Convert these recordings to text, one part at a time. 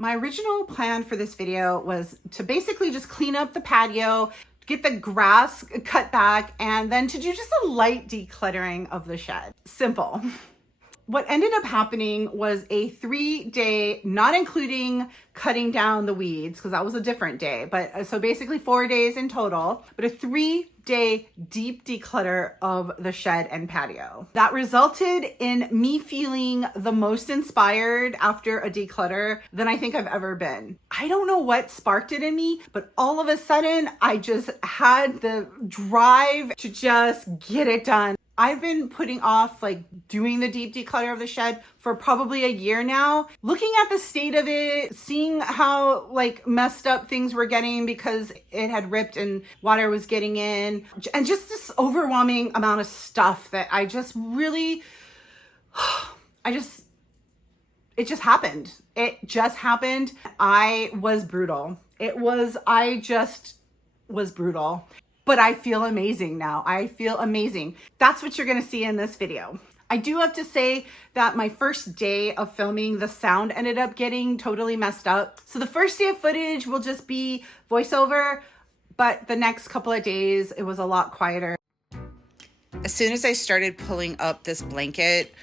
My original plan for this video was to basically just clean up the patio, get the grass cut back, and then to do just a light decluttering of the shed. Simple. What ended up happening was a 3-day, not including cutting down the weeds, because that was a different day, but so basically 4 days in total, but a 3-day deep declutter of the shed and patio. That resulted in me feeling the most inspired after a declutter than I think I've ever been. I don't know what sparked it in me, but all of a sudden I just had the drive to just get it done. I've been putting off doing the deep declutter of the shed for probably a year now. Looking at the state of it, seeing how messed up things were getting because it had ripped and water was getting in, and just this overwhelming amount of stuff that I just really, it just happened. It just happened. I was brutal. I just was brutal. But I feel amazing now. I feel amazing. That's what you're gonna see in this video. I do have to say that my first day of filming, the sound ended up getting totally messed up. So the first day of footage will just be voiceover, but the next couple of days, it was a lot quieter. As soon as I started pulling up this blanket,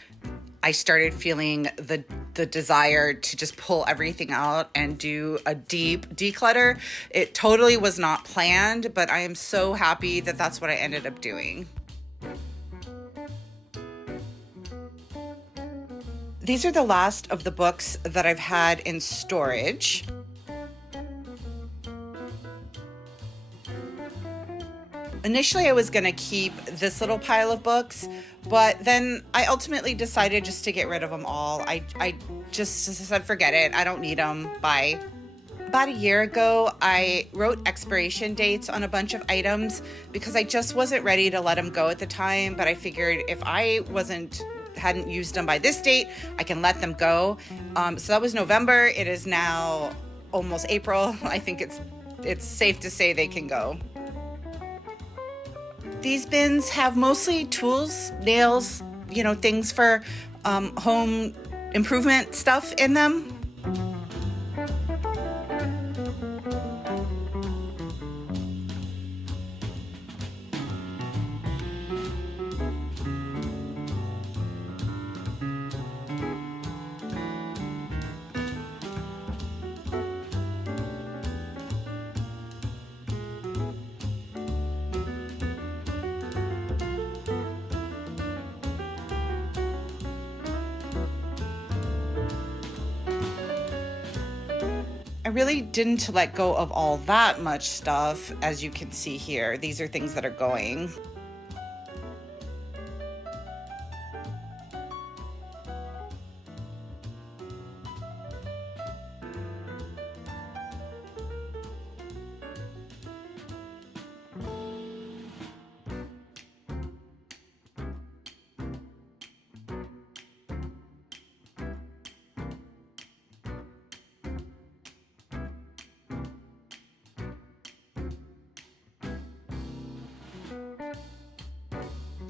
I started feeling the desire to just pull everything out and do a deep declutter. It totally was not planned, but I am so happy that that's what I ended up doing. These are the last of the books that I've had in storage. Initially, I was gonna keep this little pile of books, but then I ultimately decided just to get rid of them all. I just said, forget it. I don't need them. Bye. About a year ago, I wrote expiration dates on a bunch of items because I just wasn't ready to let them go at the time. But I figured if I hadn't used them by this date, I can let them go. So that was November. It is now almost April. I think it's safe to say they can go. These bins have mostly tools, nails, things for home improvement stuff in them. I really didn't let go of all that much stuff, as you can see here. These are things that are going.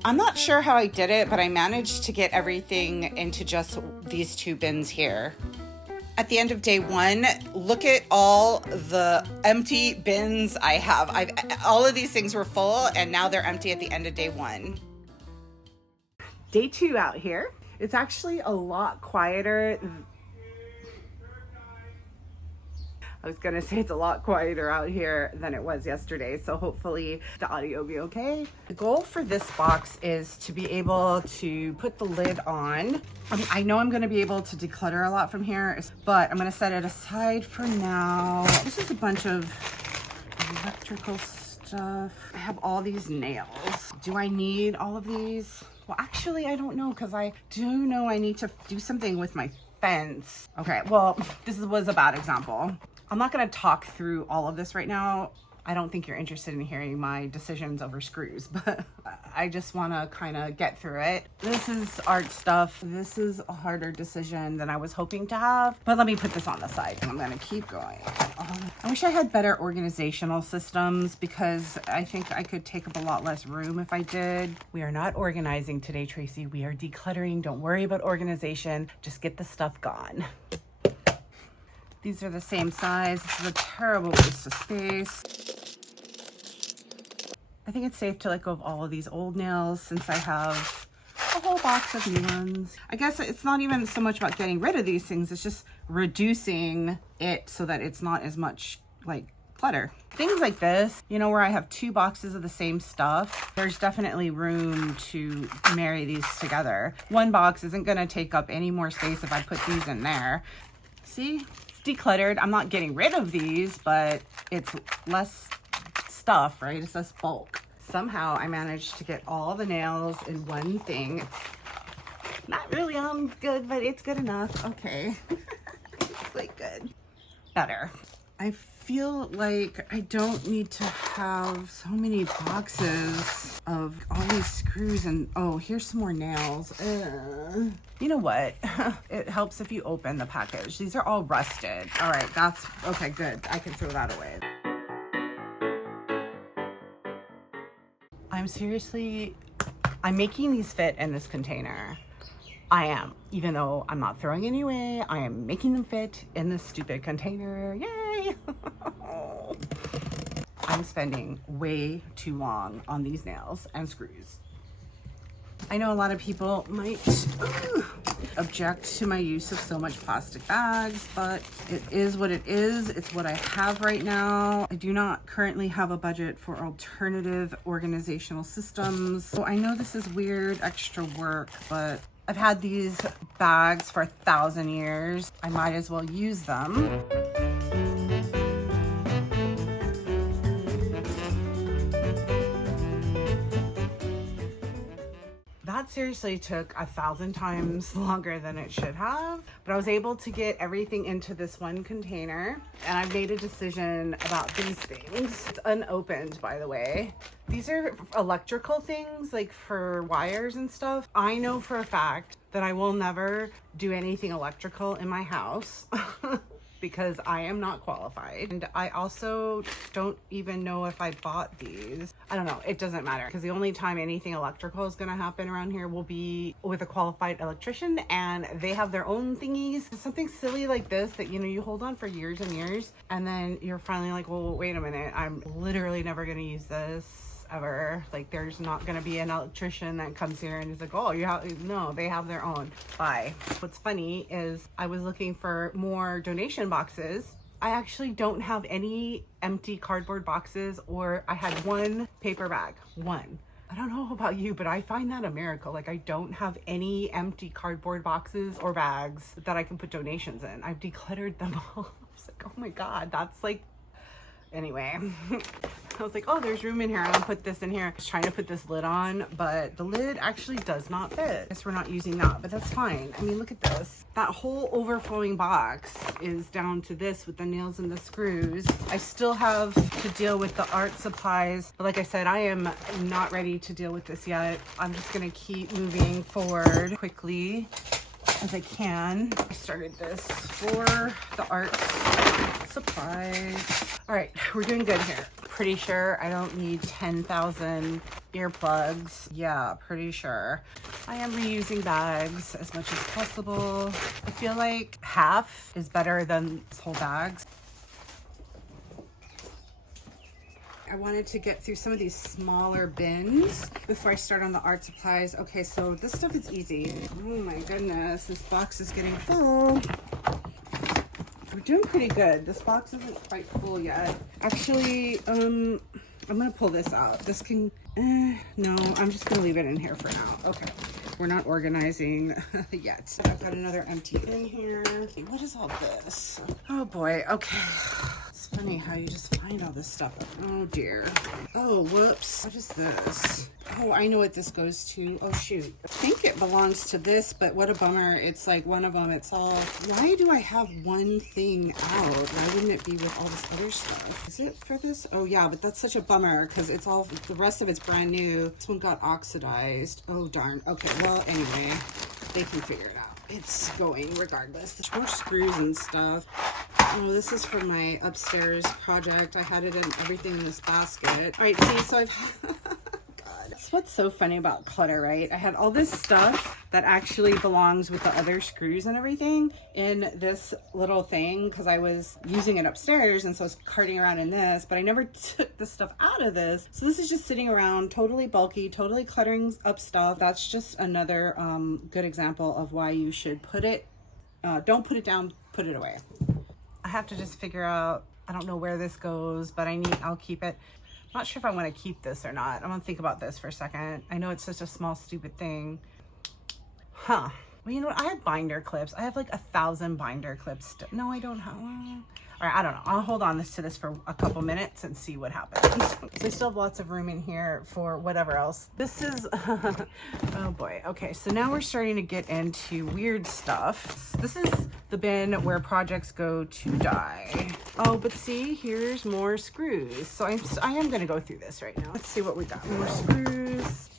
I'm not sure how I did it, but I managed to get everything into just these 2 bins here. At the end of day 1, look at all the empty bins I have. All of these things were full, and now they're empty at the end of day 1. Day 2 out here. It's actually a lot quieter. I was gonna say it's a lot quieter out here than it was yesterday, so hopefully the audio will be okay. The goal for this box is to be able to put the lid on. I know I'm gonna be able to declutter a lot from here, but I'm gonna set it aside for now. This is a bunch of electrical stuff. I have all these nails. Do I need all of these? Well, actually, I don't know, because I do know I need to do something with my fence. Okay, well, this was a bad example. I'm not going to talk through all of this right now. I don't think you're interested in hearing my decisions over screws, but I just want to kind of get through it. This is art stuff. This is a harder decision than I was hoping to have, but let me put this on the side and I'm going to keep going. I wish I had better organizational systems because I think I could take up a lot less room if I did. We are not organizing today, Tracy. We are decluttering. Don't worry about organization. Just get the stuff gone. These are the same size. This is a terrible waste of space. I think it's safe to let go of all of these old nails since I have a whole box of new ones. I guess it's not even so much about getting rid of these things, it's just reducing it so that it's not as much like clutter. Things like this, you know, where I have 2 boxes of the same stuff, there's definitely room to marry these together. One box isn't gonna take up any more space if I put these in there. See, it's decluttered. I'm not getting rid of these, but it's less stuff, right? It's less bulk. Somehow I managed to get all the nails in one thing. It's not really good, but it's good enough. Okay. It's like good. Better. I feel like I don't need to have so many boxes of all these screws and oh, here's some more nails. You know what? It helps if you open the package. These are all rusted. All right, that's okay, good. I can throw that away. I'm making these fit in this container. I am, even though I'm not throwing any away, I am making them fit in this stupid container. Yay! I'm spending way too long on these nails and screws. I know a lot of people might object to my use of so much plastic bags, but it is what it is. It's what I have right now. I do not currently have a budget for alternative organizational systems. So I know this is weird extra work, but I've had these bags for 1,000 years. I might as well use them. That seriously took 1,000 times longer than it should have, but I was able to get everything into this one container, and I've made a decision about these things. It's unopened, by the way. These are electrical things, like for wires and stuff. I know for a fact that I will never do anything electrical in my house because I am not qualified. And I also don't even know if I bought these. I don't know, it doesn't matter, because the only time anything electrical is gonna happen around here will be with a qualified electrician, and they have their own thingies. Something silly like this that, you know, you hold on for years and years, and then you're finally like, well, wait a minute, I'm literally never gonna use this ever. Like, there's not gonna be an electrician that comes here and is like, oh, you have, no, they have their own. Bye. What's funny is I was looking for more donation boxes. I actually don't have any empty cardboard boxes, or I had one paper bag, one. I don't know about you, but I find that a miracle. Like, I don't have any empty cardboard boxes or bags that I can put donations in. I've decluttered them all. I was like, oh my God, that's like, anyway. I was like, oh, there's room in here. I'll put this in here. I was trying to put this lid on, but the lid actually does not fit. I guess we're not using that, but that's fine. I mean, look at this. That whole overflowing box is down to this with the nails and the screws. I still have to deal with the art supplies, but like I said, I am not ready to deal with this yet. I'm just gonna keep moving forward quickly as I can. I started this for the art supplies. All right, we're doing good here. Pretty sure I don't need 10,000 earplugs. Yeah, pretty sure. I am reusing bags as much as possible. I feel like half is better than whole bags. I wanted to get through some of these smaller bins before I start on the art supplies. Okay, so this stuff is easy. Oh my goodness, this box is getting full. We're doing pretty good. This box isn't quite full yet. Actually, I'm gonna pull this out. This can, no, I'm just gonna leave it in here for now. Okay, we're not organizing yet. I've got another empty bin here. What is all this? Oh boy, okay. It's funny how you just find all this stuff. Oh dear. Oh, whoops. What is this? Oh, I know what this goes to. Oh shoot. I think it belongs to this, but what a bummer. It's like one of them, it's all, why do I have one thing out? Why wouldn't it be with all this other stuff? Is it for this? Oh yeah, but that's such a bummer because it's all, the rest of it's brand new. This one got oxidized. Oh darn. Okay, well anyway, they can figure it out. It's going regardless. There's more screws and stuff. Oh, this is for my upstairs project. I had it in everything in this basket. All right, see, so I've that's what's so funny about clutter, right? I had all this stuff that actually belongs with the other screws and everything in this little thing, because I was using it upstairs and so I was carting around in this, but I never took the stuff out of this. So this is just sitting around, totally bulky, totally cluttering up stuff. That's just another good example of why you should put it, don't put it down, put it away. I have to just figure out, I don't know where this goes, but I'll keep it. I'm not sure if I want to keep this or not. I'm gonna think about this for a second. I know it's such a small, stupid thing. Huh. Well, you know what? I have binder clips. I have like 1,000 binder clips. No, I don't have. All right, I don't know. I'll hold on to this for a couple minutes and see what happens. So I still have lots of room in here for whatever else. This is, oh boy. Okay, so now we're starting to get into weird stuff. This is the bin where projects go to die. Oh, but see, here's more screws. So I am gonna go through this right now. Let's see what we got. More screws.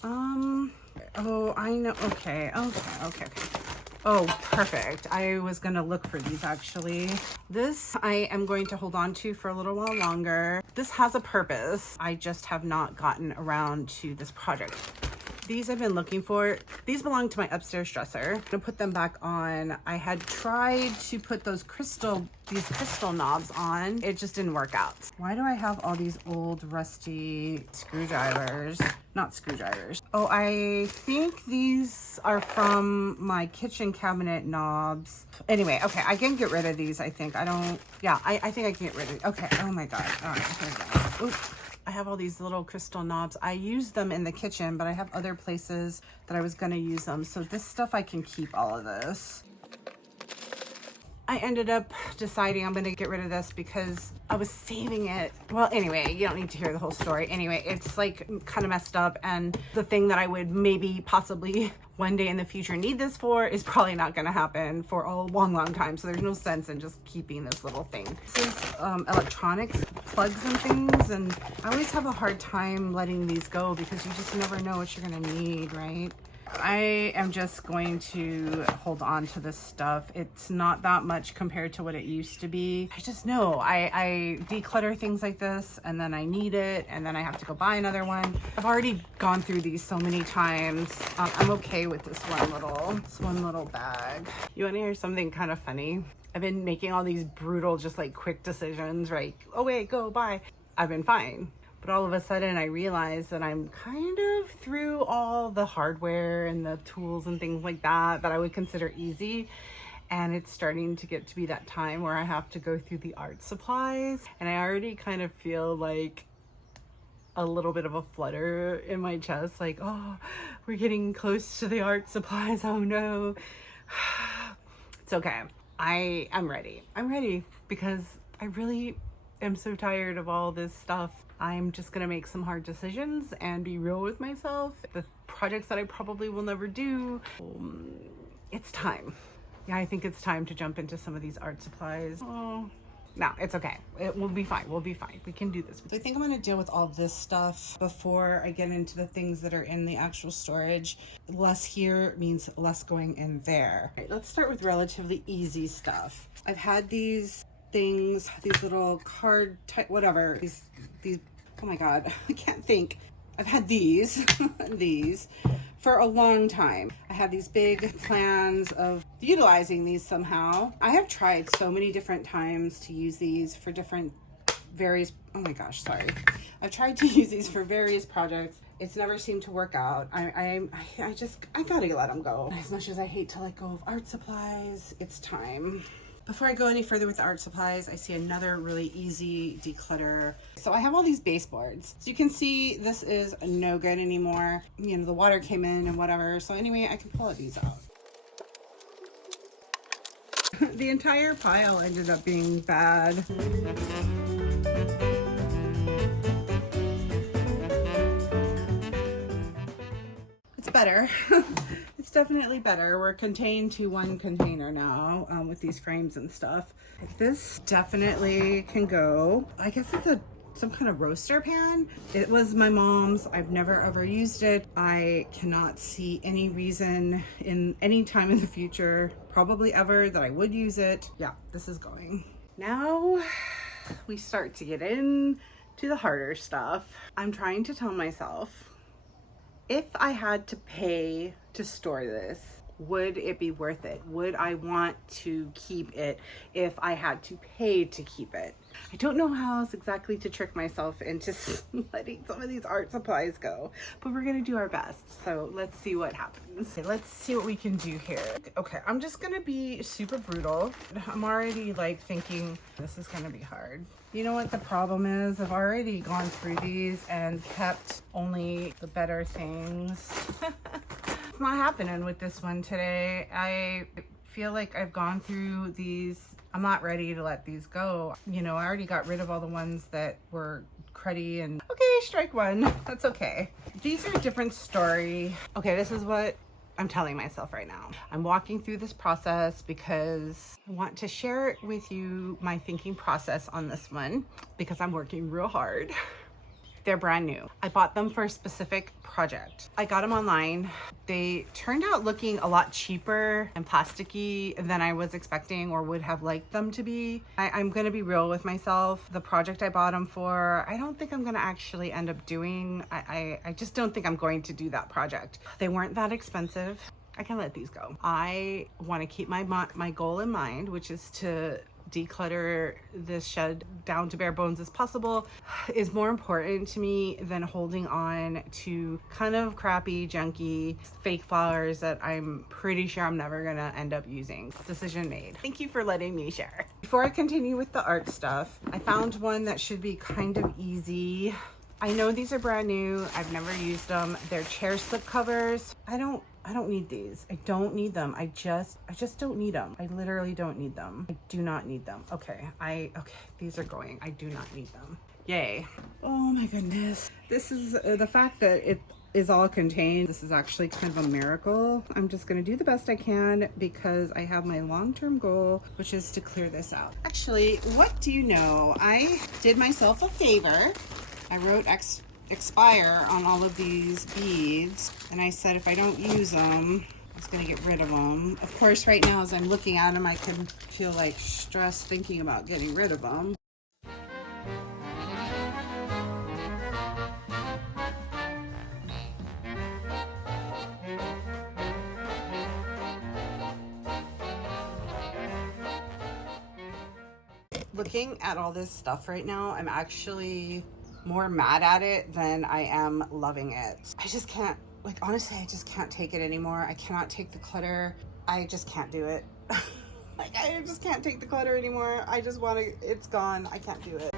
Oh, I know. Okay. Oh, perfect. I was gonna look for these actually. This I am going to hold on to for a little while longer. This has a purpose. I just have not gotten around to this project. These I've been looking for. These belong to my upstairs dresser. I'm gonna put them back on. I had tried to put these crystal knobs on. It just didn't work out. Why do I have all these old rusty screwdrivers? Not screwdrivers. Oh, I think these are from my kitchen cabinet knobs. Anyway, okay, I can get rid of these, I think. I think I can get rid of these. Okay, oh my God. All right, here we go. Oops. I have all these little crystal knobs. I use them in the kitchen, but I have other places that I was gonna use them. So this stuff, I can keep all of this. I ended up deciding I'm gonna get rid of this because I was saving it. Well, anyway, you don't need to hear the whole story. Anyway, it's like kind of messed up, and the thing that I would maybe possibly one day in the future need this for is probably not gonna happen for a long time. So there's no sense in just keeping this little thing. This is electronics, plugs and things, and I always have a hard time letting these go because you just never know what you're gonna need, right? I am just going to hold on to this stuff. It's not that much compared to what it used to be. I just know I declutter things like this and then I need it and then I have to go buy another one. I've already gone through these so many times. I'm okay with this one little bag. You want to hear something kind of funny? I've been making all these brutal, just like quick decisions, right? Oh wait, go buy. I've been fine. But all of a sudden I realized that I'm kind of through all the hardware and the tools and things like that I would consider easy. And it's starting to get to be that time where I have to go through the art supplies. And I already kind of feel like a little bit of a flutter in my chest. Like, oh, we're getting close to the art supplies. Oh no. It's okay. I'm ready. I'm ready because I really am so tired of all this stuff. I'm just gonna make some hard decisions and be real with myself. The projects that I probably will never do, it's time. Yeah, I think it's time to jump into some of these art supplies. Oh, no, it's okay. It will be fine. We'll be fine. We can do this. So I think I'm gonna deal with all this stuff before I get into the things that are in the actual storage. Less here means less going in there. All right, let's start with relatively easy stuff. I've had these things, these little card type, whatever, these, oh my God, I can't think. I've had these, these for a long time. I have these big plans of utilizing these somehow. I have tried so many different times to use these for various, oh my gosh, sorry. I've tried to use these for various projects. It's never seemed to work out. I gotta let them go. As much as I hate to let go of art supplies, it's time. Before I go any further with the art supplies, I see another really easy declutter. So I have all these baseboards. So you can see this is no good anymore. You know, the water came in and whatever. So anyway, I can pull these out. The entire pile ended up being bad. It's better. It's definitely better. We're contained to one container now with these frames and stuff. This definitely can go. I guess it's some kind of roaster pan. It was my mom's. I've never ever used it. I cannot see any reason in any time in the future, probably ever, that I would use it. Yeah, this is going. Now we start to get in to the harder stuff. I'm trying to tell myself, if I had to pay to store this, Would it be worth it? Would I want to keep it if I had to pay to keep it? I don't know how else exactly to trick myself into letting some of these art supplies go, but we're gonna do our best. So let's see what happens. Okay, let's see what we can do here. Okay, I'm just gonna be super brutal. I'm already like thinking this is gonna be hard. You know what the problem is? I've already gone through these and kept only the better things. It's not happening with this one today. I feel like I've gone through these. I'm not ready to let these go. You know, I already got rid of all the ones that were cruddy and okay, strike one. That's okay. These are a different story. Okay, this is what I'm telling myself right now. I'm walking through this process because I want to share with you my thinking process on this one because I'm working real hard. They're brand new. I bought them for a specific project. I got them online. They turned out looking a lot cheaper and plasticky than I was expecting or would have liked them to be. I'm gonna be real with myself. The project I bought them for, I don't think I'm gonna actually end up doing. I just don't think I'm going to do that project. They weren't that expensive. I can let these go. I wanna keep my goal in mind, which is to declutter this shed down to bare bones as possible, is more important to me than holding on to kind of crappy, junky, fake flowers that I'm pretty sure I'm never gonna end up using. Decision made. Thank you for letting me share. Before I continue with the art stuff, I found one that should be kind of easy. I know these are brand new. I've never used them. They're chair slip covers. I don't need these. I don't need them. I just don't need them. I literally don't need them. I do not need them. Okay, these are going. I do not need them. Yay. Oh my goodness. This is the fact that it is all contained. This is actually kind of a miracle. I'm just gonna do the best I can because I have my long-term goal, which is to clear this out. Actually, what do you know? I did myself a favor. I wrote expire on all of these beads, and I said if I don't use them, I was gonna get rid of them. Of course, right now as I'm looking at them, I can feel like stress thinking about getting rid of them. Looking at all this stuff right now, I'm actually more mad at it than I am loving it. I just can't, like, honestly, I just can't take it anymore. I cannot take the clutter. I just can't do it. Like, I just can't take the clutter anymore. I just want to, it's gone. I can't do it.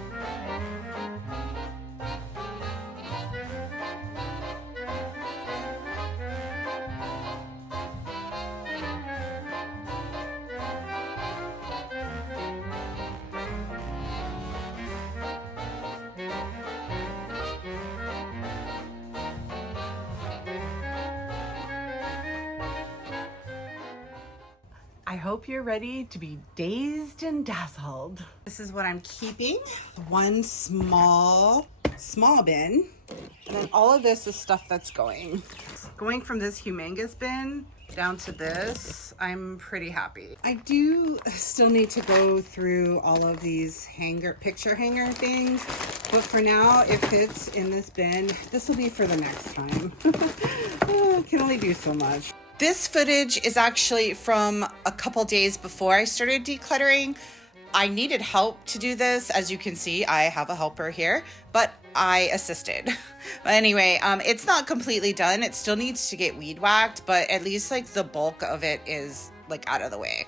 I hope you're ready to be dazed and dazzled. This is what I'm keeping. One small bin. And then all of this is stuff that's going. Going from this humongous bin down to this, I'm pretty happy. I do still need to go through all of these picture hanger things, but for now, it fits in this bin. This will be for the next time. I can only do so much. This footage is actually from a couple days before I started decluttering. I needed help to do this. As you can see, I have a helper here, but I assisted. But anyway, it's not completely done. It still needs to get weed whacked, but at least like the bulk of it is like out of the way.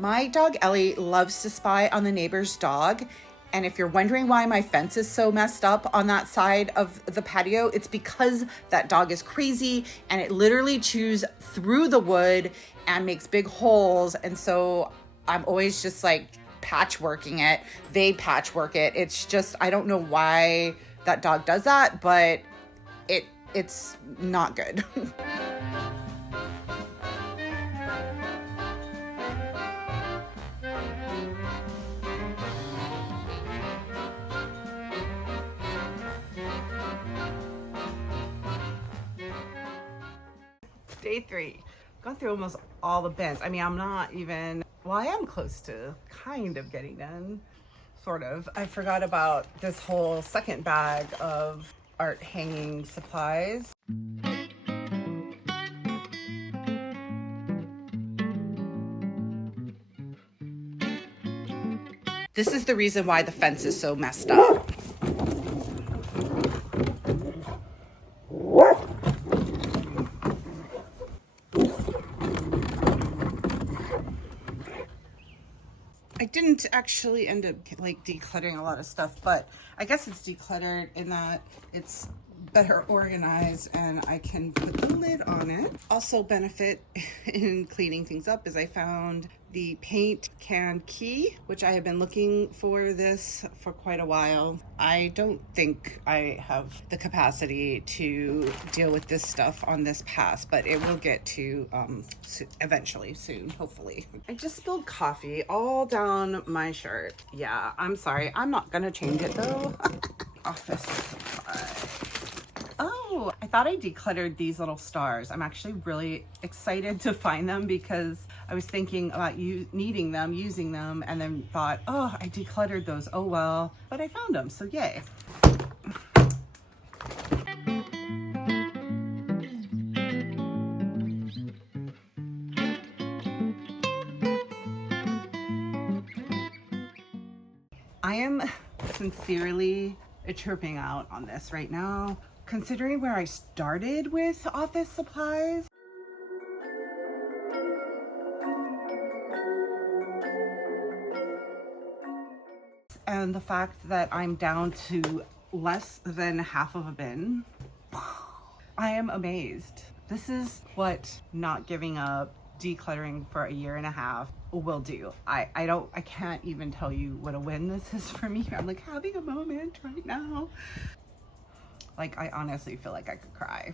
My dog Ellie loves to spy on the neighbor's dog. And if you're wondering why my fence is so messed up on that side of the patio, it's because that dog is crazy and it literally chews through the wood and makes big holes. And so I'm always just like patchworking it. They patchwork it. It's just, I don't know why that dog does that, but it's not good. Day 3. Gone through almost all the bins. I mean, I'm not even, well, I am close to kind of getting done. Sort of. I forgot about this whole second bag of art hanging supplies. This is the reason why the fence is so messed up. I didn't actually end up like decluttering a lot of stuff, but I guess it's decluttered in that it's better organized and I can put the lid on it. Also benefit in cleaning things up is I found the paint can key, which I have been looking for this for quite a while. I don't think I have the capacity to deal with this stuff on this pass, but it will get to eventually soon, hopefully. I just spilled coffee all down my shirt. Yeah, I'm sorry. I'm not gonna change it though. Office supply. Oh, I thought I decluttered these little stars. I'm actually really excited to find them because I was thinking about needing them, using them, and then thought, oh, I decluttered those. Oh, well, but I found them, so yay. I am sincerely tripping out on this right now. Considering where I started with office supplies, and the fact that I'm down to less than half of a bin, I am amazed. This is what not giving up, decluttering for a year and a half will do. I can't even tell you what a win this is for me. I'm like having a moment right now. Like, I honestly feel like I could cry,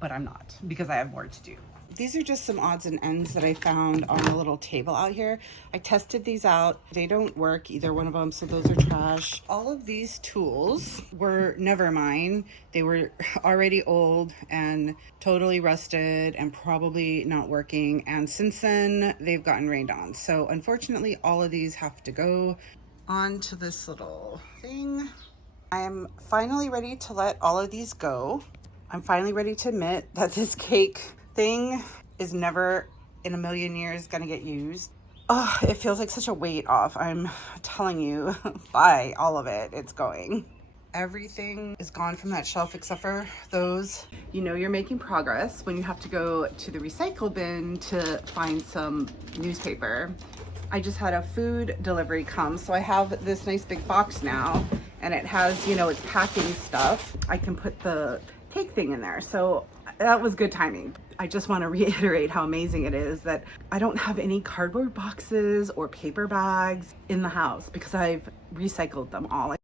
but I'm not because I have more to do. These are just some odds and ends that I found on a little table out here. I tested these out. They don't work, either one of them, so those are trash. All of these tools were never mine. They were already old and totally rusted and probably not working. And since then, they've gotten rained on. So unfortunately, all of these have to go onto this little thing. I am finally ready to let all of these go. I'm finally ready to admit that this cake thing is never in a million years gonna get used. Oh, it feels like such a weight off. I'm telling you, buy all of it, it's going. Everything is gone from that shelf except for those. You know you're making progress when you have to go to the recycle bin to find some newspaper. I just had a food delivery come, so I have this nice big box now, and it has, you know, it's packing stuff. I can put the cake thing in there, so that was good timing. I just want to reiterate how amazing it is that I don't have any cardboard boxes or paper bags in the house because I've recycled them all.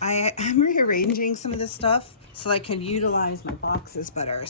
I am rearranging some of this stuff so I can utilize my boxes better.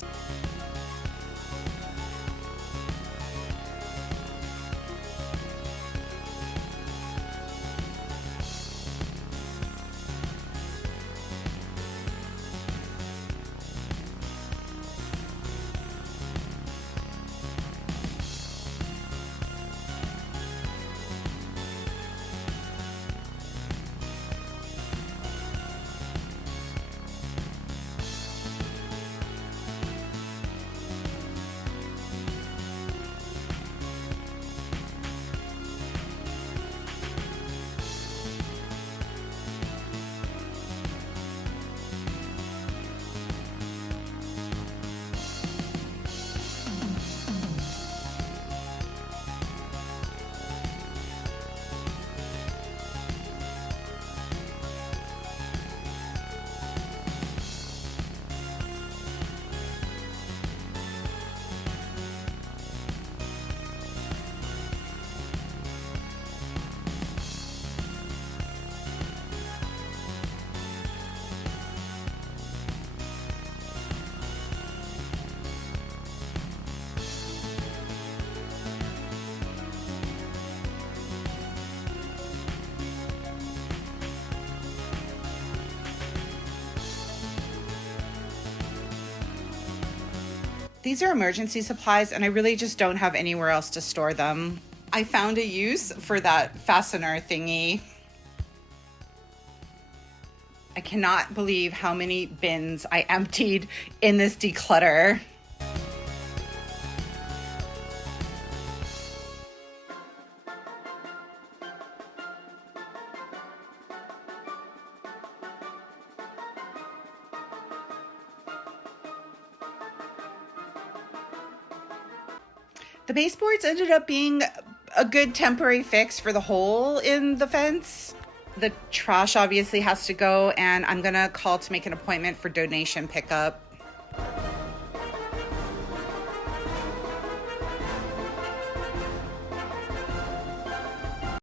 These are emergency supplies and I really just don't have anywhere else to store them. I found a use for that fastener thingy. I cannot believe how many bins I emptied in this declutter. The baseboards ended up being a good temporary fix for the hole in the fence. The trash obviously has to go, and I'm gonna call to make an appointment for donation pickup.